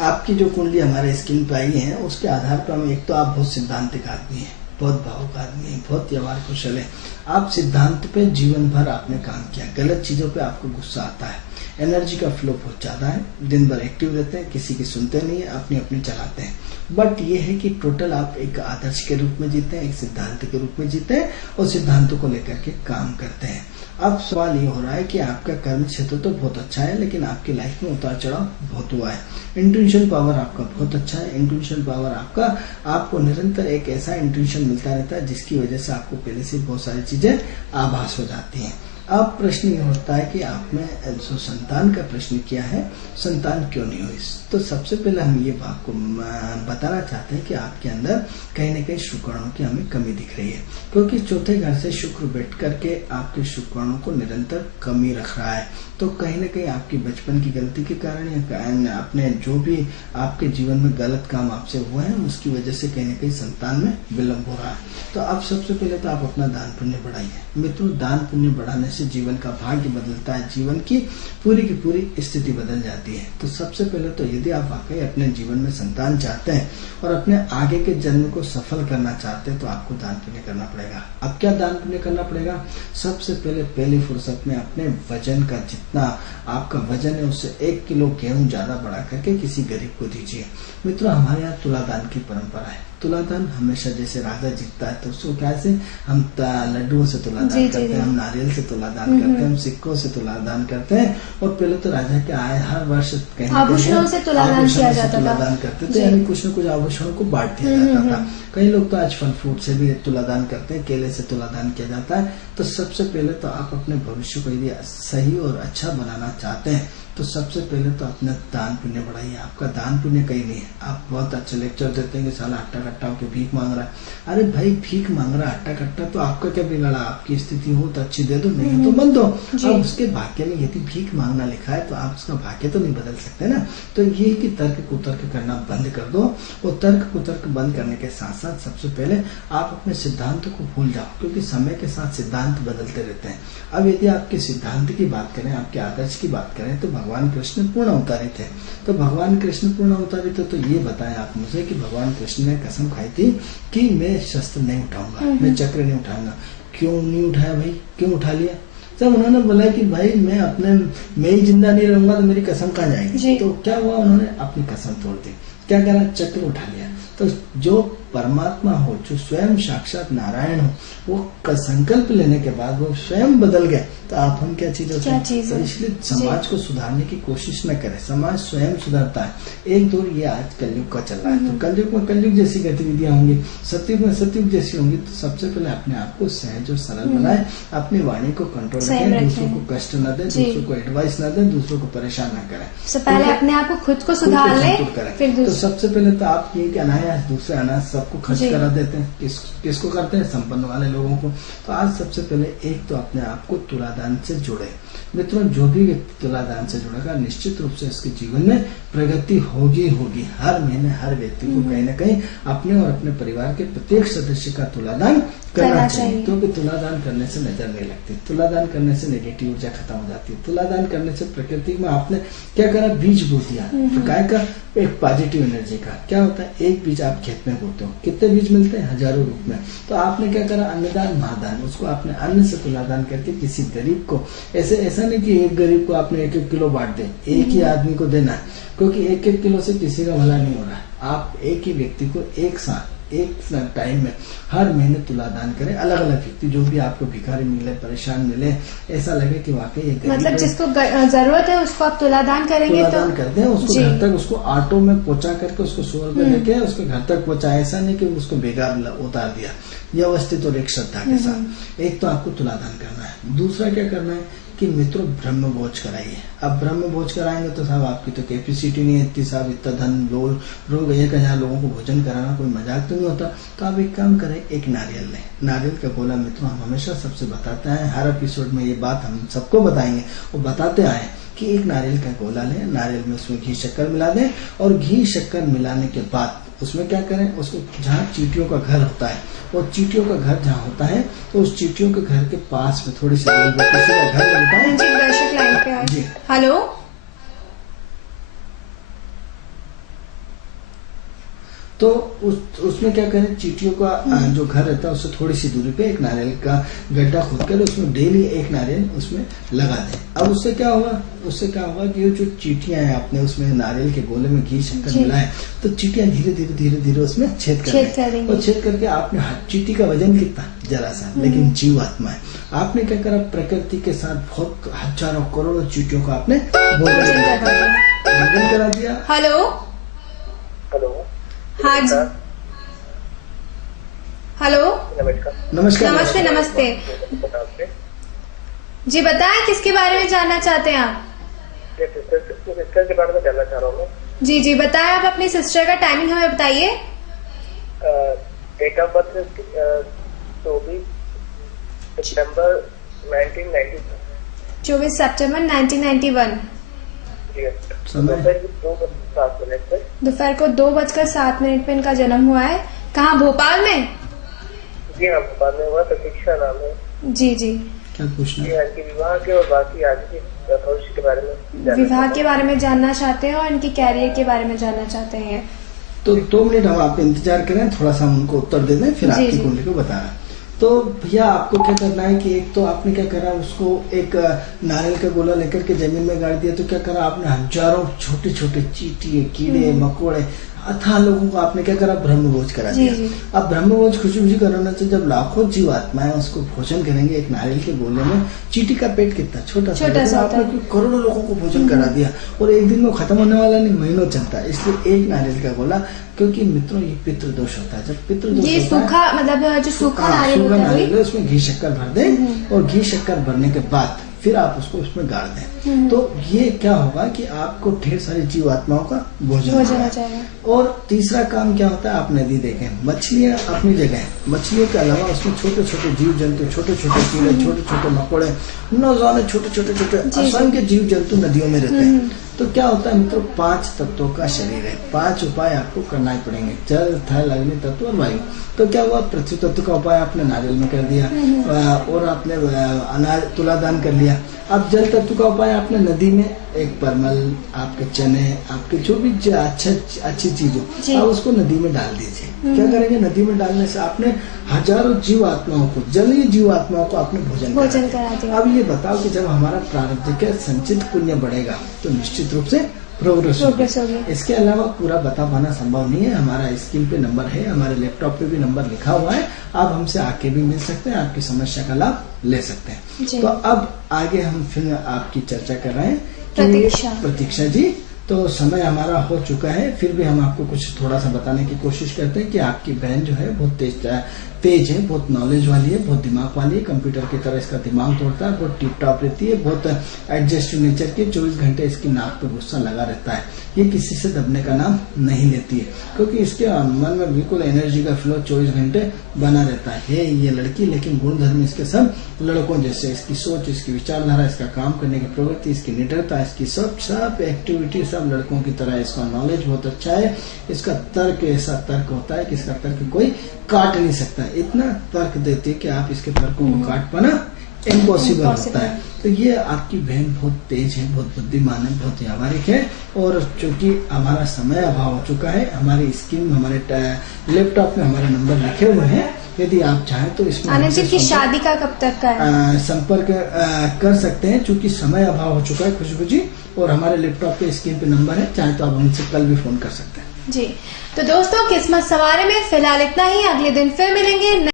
आपकी जो कुंडली हमारे स्क्रीन पे आई है उसके आधार पर हम, एक तो आप बहुत सिद्धांतिक आदमी हैं, बहुत भावुक आदमी है, बहुत व्यवहार कुशल है। आप सिद्धांत पे जीवन भर आपने काम किया, गलत चीजों पे आपको गुस्सा आता है, एनर्जी का फ्लो बहुत ज्यादा है, दिन भर एक्टिव रहते हैं, किसी की सुनते नहीं है, अपनी अपनी चलाते हैं। बट ये है कि टोटल आप एक आदर्श के रूप में जीते हैं, एक सिद्धांत के रूप में जीते हैं और सिद्धांतों को लेकर के काम करते हैं। अब सवाल ये हो रहा है कि आपका कर्म क्षेत्र तो बहुत अच्छा है, लेकिन आपकी लाइफ में उतार चढ़ाव बहुत हुआ है। इंट्यूशन पावर आपका बहुत अच्छा है, इंट्यूशन पावर आपका, आपको निरंतर एक ऐसा इंट्यूशन मिलता रहता है जिसकी वजह से आपको पहले से बहुत सारी चीजें आभास हो जाती हैं। अब प्रश्न ये होता है कि आपने जो संतान का प्रश्न किया है, संतान क्यों नहीं हुई। तो सबसे पहले हम ये आपको बताना चाहते हैं कि आपके अंदर कहीं न कहीं शुक्राणुओं की हमें कमी दिख रही है, क्योंकि चौथे घर से शुक्र बैठ करके आपके शुक्राणुओं को निरंतर कमी रख रहा है। तो कहीं न कहीं आपकी बचपन की गलती के कारण या आपने जो भी आपके जीवन में गलत काम आपसे हुआ है उसकी वजह से कहीं न कहीं संतान में विलम्ब हो रहा है। तो अब सबसे पहले तो आप अपना दान पुण्य बढ़ाइए। मित्रों, दान पुण्य बढ़ाने से जीवन का भाग्य बदलता है, जीवन की पूरी स्थिति बदल जाती है। तो सबसे पहले तो यदि आप वाकई अपने जीवन में संतान चाहते हैं और अपने आगे के जन्म को सफल करना चाहते हैं तो आपको दान पुण्य करना पड़ेगा। अब क्या दान पुण्य करना पड़ेगा? सबसे पहले पहली फुर्सत में अपने वजन का, जितना आपका वजन है उससे 1 किलो गेहूं ज्यादा बढ़ा करके किसी गरीब को दीजिए। मित्रों, हमारे यहाँ तुलादान की परंपरा है। तुलादान हमेशा जैसे राजा जीतता है तो उसको कैसे हम लड्डुओं से तुलादान करते हैं, हम नारियल से तुलादान करते हैं, हम सिक्कों से तुलादान करते हैं। और पहले तो राजा के आए हर वर्ष आभूषणों से तुलादान किया जाता तुलादान करते थे, यानी कुछ न कुछ आभूषणों को बांट दिया जाता था। कई लोग तो आज फल फ्रूट से भी तुलादान करते हैं, केले से तुलादान किया जाता है। तो सबसे पहले तो आप अपने भविष्य को यदि सही और अच्छा बनाना चाहते हैं तो सबसे पहले तो अपना दान पुण्य बढ़ाइए। आपका दान पुण्य कहीं नहीं है। आप बहुत अच्छे लेक्चर देते हैं कि साला हट्टा कट्टा होकर भीख मांग रहा है। अरे भाई, भीख मांग रहा है हट्टा कट्टा तो आपका क्या बिगड़ा? आपकी स्थिति हो तो अच्छी दे दो, नहीं तो मत दो। अब उसके भाग्य में यदि भीख मांगना लिखा है तो आप उसका भाग्य तो नहीं बदल सकते ना। तो ये कि तर्क कुतर्क करना बंद कर दो। और तर्क कुतर्क बंद करने के साथ साथ सबसे पहले आप अपने सिद्धांतों को भूल जाओ, क्योंकि समय के साथ सिद्धांत बदलते रहते हैं। अब यदि आपके सिद्धांत की बात करें, आपके आदर्श की बात करें तो भगवान कृष्ण पूर्ण अवतारी थे। तो भगवान कृष्ण पूर्ण अवतारी थे तो ये बताएं आप मुझे कि भगवान कृष्ण ने कसम खाई थी कि मैं शस्त्र नहीं उठाऊंगा, मैं चक्र नहीं उठाऊंगा। क्यों नहीं उठाया भाई? क्यों उठा लिया? जब उन्होंने बोला कि भाई मैं ही जिंदा नहीं रहूंगा तो मेरी कसम कहाँ जाएगी। तो क्या हुआ? उन्होंने अपनी कसम तोड़ दी। क्या करा? चक्र उठा लिया। तो जो परमात्मा हो, जो स्वयं साक्षात नारायण हो, वो संकल्प लेने के बाद वो स्वयं बदल गए तो आप हम क्या चीज होते हैं? तो इसलिए समाज को सुधारने की कोशिश न करें, समाज स्वयं सुधरता है। एक दौर ये आज कलयुग का चल रहा है, तो कलयुग में कलयुग जैसी गतिविधियां होंगी, सतयुग में सतयुग जैसी होंगी। तो सबसे पहले अपने आप को सहज और सरल बनाए, अपनी वाणी को कंट्रोल रखें, दूसरों को कष्ट न दें, दूसरों को एडवाइस न दें, दूसरों को परेशान न करें। पहले अपने आप को खुद को सुधार ले, फिर तो सबसे पहले तो आप ये कि अनायास दूसरे अनाज सबको खर्च करा देते हैं। किसको करते हैं? संपन्न वाले लोगों को। तो आज सबसे पहले एक तो अपने आप को तुलादान से जोड़े। मित्रों, जो भी व्यक्ति तुलादान से जुड़ेगा निश्चित रूप से इसके जीवन में प्रगति होगी। हर महीने हर व्यक्ति को कहीं न कहीं अपने और अपने परिवार के प्रत्येक सदस्य का तुलादान करना चाहिए, क्योंकि तुलादान करने से नजर नहीं लगती, तुलादान करने से नेगेटिव ऊर्जा खत्म हो जाती है। तुलादान करने से प्रकृति में आपने क्या करा? बीज बो दिया। तो काय का? एक पॉजिटिव एनर्जी का। क्या होता है? एक बीज आप खेत में बोते हो, कितने बीज मिलते हैं? हजारों रूप में। तो आपने क्या करा? अन्नदान महादान, उसको आपने अन्न से तुलादान करके किसी गरीब को, ऐसा नहीं कि एक गरीब को आपने 1-1 किलो बांट दे, एक ही आदमी को देना है, क्योंकि 1-1 किलो से किसी का भला नहीं हो रहा है। आप एक ही व्यक्ति को एक साथ एक टाइम में हर महीने तुलादान करें। अलग अलग व्यक्ति, जो भी आपको भिखारी मिले, परेशान मिले, ऐसा लगे कि वाकई एक मतलब जिसको जरूरत है उसको आप तुलादान करेंगे, तुलादान करते हैं, उसको घर तक उसको ऑटो में पहुंचा करके उसको 100 रुपए देके उसके घर तक पहुंचा। ऐसा नहीं कि उसको बेकार उतार दिया। व्यवस्थित और एक श्रद्धा के साथ एक तो आपको तुलादान करना है। दूसरा क्या करना है कि मित्रों, ब्रह्म भोज कराइए। अब ब्रह्म भोज कराएंगे तो साहब आपकी तो कैपेसिटी नहीं है इतनी, साहब इतना धन लोग 1000 लोगों को भोजन कराना कोई मजाक तो नहीं होता। तो आप एक काम करें, एक नारियल लें, नारियल का गोला। मित्रों, हम हमेशा सबसे बताते हैं, हर एपिसोड में ये बात हम सबको बताएंगे और बताते आए कि एक नारियल का गोला लें, नारियल में उसमें घी शक्कर मिला दें और घी शक्कर मिलाने के बाद उसमें क्या करें, उसको जहाँ चींटियों का घर होता है, और चींटियों का घर जहाँ होता है तो उस चींटियों के घर के पास में थोड़ी सी किसी का घर बनता है। दर्शक लाइन पे है। हेलो, तो उसमें क्या करें, चींटियों का जो घर रहता है उससे थोड़ी सी दूरी पे एक नारियल का गड्ढा खोद कर उसमें डेली एक नारियल उसमें लगा दें। अब उससे क्या होगा कि जो चींटियां हैं आपने उसमें नारियल के गोले में घी शक्कर मिलाए, तो चींटियां धीरे धीरे उसमें छेद करेंगे। और छेद करके आपने चींटी का वजन कितना? जरा सा, लेकिन जीव आत्मा है। आपने क्या करा? प्रकृति के साथ बहुत हजारों करोड़ों चींटियों को आपने भोजन करा दिया। हेलो, हाँ जी, हेलो, नमस्कार। नमस्ते। जी बताएं, किसके बारे में जानना चाहते हैं आप? सिस्टर के बारे में जानना चाह रहा हूँ मैं। जी जी बताएं, आप अपनी सिस्टर का टाइमिंग हमें बताइए। डेट ऑफ बर्थ 24 सितंबर 1991। 24 सितंबर 1991। दोपहर 2:07 पर। दोपहर को 2:07 पे इनका जन्म हुआ है। कहाँ, भोपाल में? जी हाँ, भोपाल में हुआ। प्रतीक्षा नाम है। जी जी। क्या पूछना जी हाँ, इनके विवाह के और बाकी आगे के भविष्य के बारे में विवाह के बारे में जानना चाहते हैं और इनके कैरियर के बारे में जानना चाहते हैं। तो 2 मिनट हम आपका इंतजार करें, थोड़ा सा हम उनको उत्तर दे दें, फिर जी, आपकी जी। कुंडली को बताना। तो भैया आपको क्या करना है कि एक तो आपने क्या करा, उसको एक नारियल का गोला लेकर के जमीन में गाड़ दिया। तो क्या करा आपने, हजारों छोटे छोटे चींटी, कीड़े मकोड़े, अथाह लोगों को आपने क्या करा, ब्रह्मभोज करा जी, दिया। जी। अब ब्रह्मभोज खुशी खुशी कराना चाहिए। जब लाखों जीव आत्माएं उसको भोजन करेंगे एक नारियल के गोले में, चींटी का पेट कितना छोटा सा छोटा सा आपने होता है। करोड़ों लोगों को भोजन करा दिया, और एक दिन में खत्म होने वाला नहीं, महीनों चलता है। इसलिए एक नारियल का गोला, क्योंकि मित्रों ये पितृदोष होता है। जब पितृदोष ये होता है, सूखा, मतलब जो सूखा नारियल सूखा होता है नारियल है, उसमें घी शक्कर भर दें, और घी शक्कर भरने के बाद फिर आप उसको उसमें गाड़ दें। तो ये क्या होगा कि आपको ढेर सारी जीव आत्माओं का भोजन हो होगा। जाएगा। और तीसरा काम क्या होता है, आप नदी देखें, मछलियां अपनी जगह है, मछलियों के अलावा उसमें छोटे छोटे जीव जंतु, छोटे छोटे कीड़े, छोटे छोटे मकोड़े, न जाने छोटे छोटे छोटे असंख्य जीव जंतु नदियों में रहते हैं। तो क्या होता है मित्रों, 5 तत्वों का शरीर है। 5 उपाय आपको करना ही पड़ेंगे, जल थल अग्नि तत्व और वायु। तो क्या हुआ, पृथ्वी तत्व का उपाय आपने नारियल में कर दिया, और आपने अनाज तुलादान कर लिया। अब जल तत्व का उपाय आपने नदी में, एक परमल, आपके चने, आपके जो भी अच्छी चीज हो, आप उसको नदी में डाल दीजिए। क्या करेंगे, नदी में डालने से आपने हजारों जीव आत्माओं को, जलीय जीव आत्माओं को आपने भोजन करा दिया। अब ये बताओ कि जब हमारा प्रारब्ध के संचित पुण्य बढ़ेगा तो निश्चित रूप से प्रोग्रेस होगी। इसके अलावा पूरा बता पाना संभव नहीं है। हमारा स्क्रीन पे नंबर है, हमारे लैपटॉप पे भी नंबर लिखा हुआ है, आप हमसे आके भी मिल सकते हैं, आपकी समस्या का लाभ ले सकते हैं। तो अब आगे हम फिर आपकी चर्चा कर रहे हैं प्रतीक्षा जी। तो समय हमारा हो चुका है, फिर भी हम आपको कुछ थोड़ा सा बताने की कोशिश करते हैं कि आपकी बहन जो है बहुत तेज है, बहुत नॉलेज वाली है, बहुत दिमाग वाली है, कंप्यूटर की तरह इसका दिमाग तोड़ता है, बहुत टिप टॉप रहती है, बहुत एडजस्टिव नेचर की, 24 घंटे इसकी नाक पे गुस्सा लगा रहता है। ये किसी से दबने का नाम नहीं लेती है, क्योंकि इसके मन में बिल्कुल एनर्जी का फ्लो 24 घंटे बना रहता है ये लड़की। लेकिन गुणधर्म इसके सब लड़कों जैसे, इसकी सोच, इसकी विचारधारा, इसका काम करने की प्रवृत्ति, इसकी निडरता, इसकी सब एक्टिविटी सब लड़कों की तरह। इसका नॉलेज बहुत अच्छा है, इसका तर्क ऐसा तर्क होता है कि इसका तर्क कोई काट नहीं सकता। इतना तर्क देती है कि आप इसके तर्कों को काट पाना इम्पॉसिबल होता है। तो ये आपकी बहन बहुत तेज है, बहुत बुद्धिमान है, बहुत व्यावहारिक है। और चूंकि हमारा समय अभाव हो चुका है, हमारी स्क्रीन, हमारे लैपटॉप में हमारे नंबर लिखे हुए हैं, यदि आप चाहें तो इसमें आनंद जी की शादी का कब तक का है, संपर्क कर सकते हैं। चूंकि समय अभाव हो चुका है खुशबू जी, और हमारे लैपटॉप पे स्क्रीन पे नंबर है, चाहे तो आप हमसे कल भी फोन कर सकते हैं जी। तो दोस्तों, किस्मत सवारे में फिलहाल इतना ही, अगले दिन फिर मिलेंगे।